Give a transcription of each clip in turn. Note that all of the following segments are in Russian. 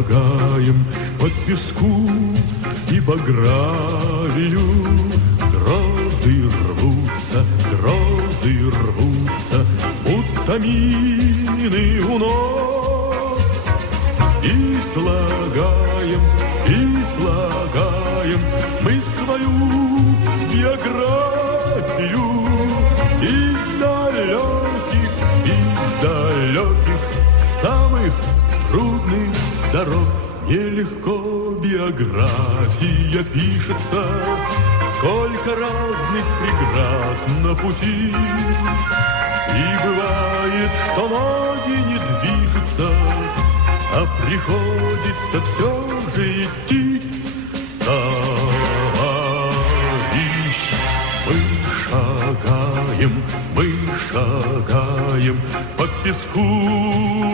шагаем по песку и по гравию. Грозы рвутся, будто мины у ног. И слагаем мы свою биографию. Из далеких, самых трудных дорог. Нелегко биография пишется, сколько разных преград на пути. И бывает, что ноги не движутся, а приходится все же идти. Товарищ, мы шагаем по песку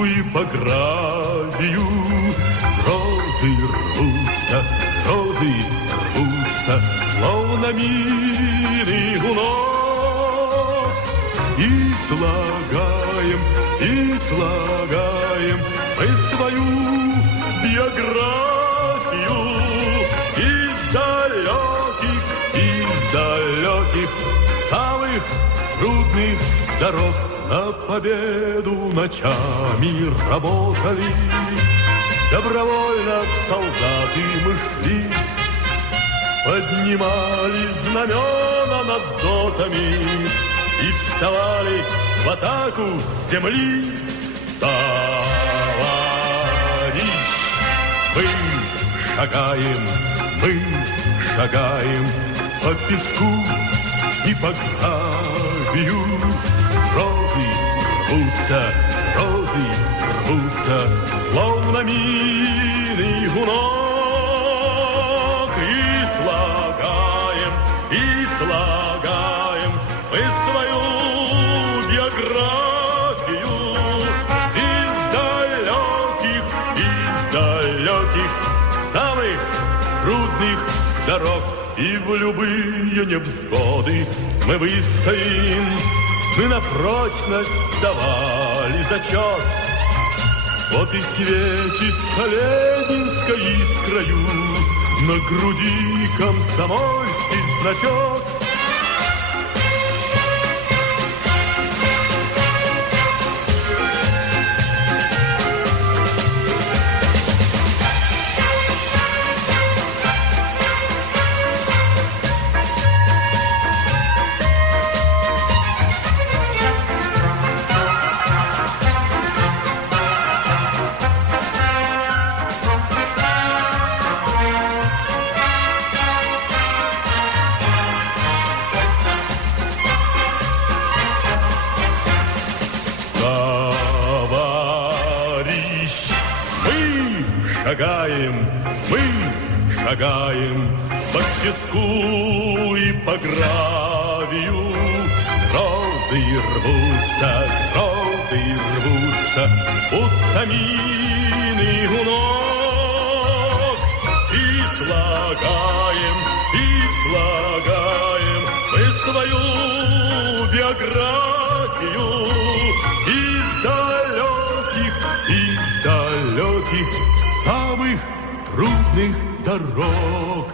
и по гравию. Розы рвутся, словно мины у ног. И слагаем мы свою биографию. Из далеких, самых трудных дорог. На победу ночами работали, добровольно в солдаты мы шли, поднимали знамена над дотами и вставали в атаку с земли. Товарищ, мы шагаем по песку и по гравию. Розы рвутся, словно мины у ног. И слагаем мы свою биографию. Из далеких, самых трудных дорог. И в любые невзгоды мы выстоим. Мы на прочность давали зачет. Вот и светится ленинской искрою на груди комсомольский значок. Мы шагаем по песку и по гравию. Розы рвутся, будто мины у ног. И слагаем мы свою биографию. Из далеких, самых трудных дорог.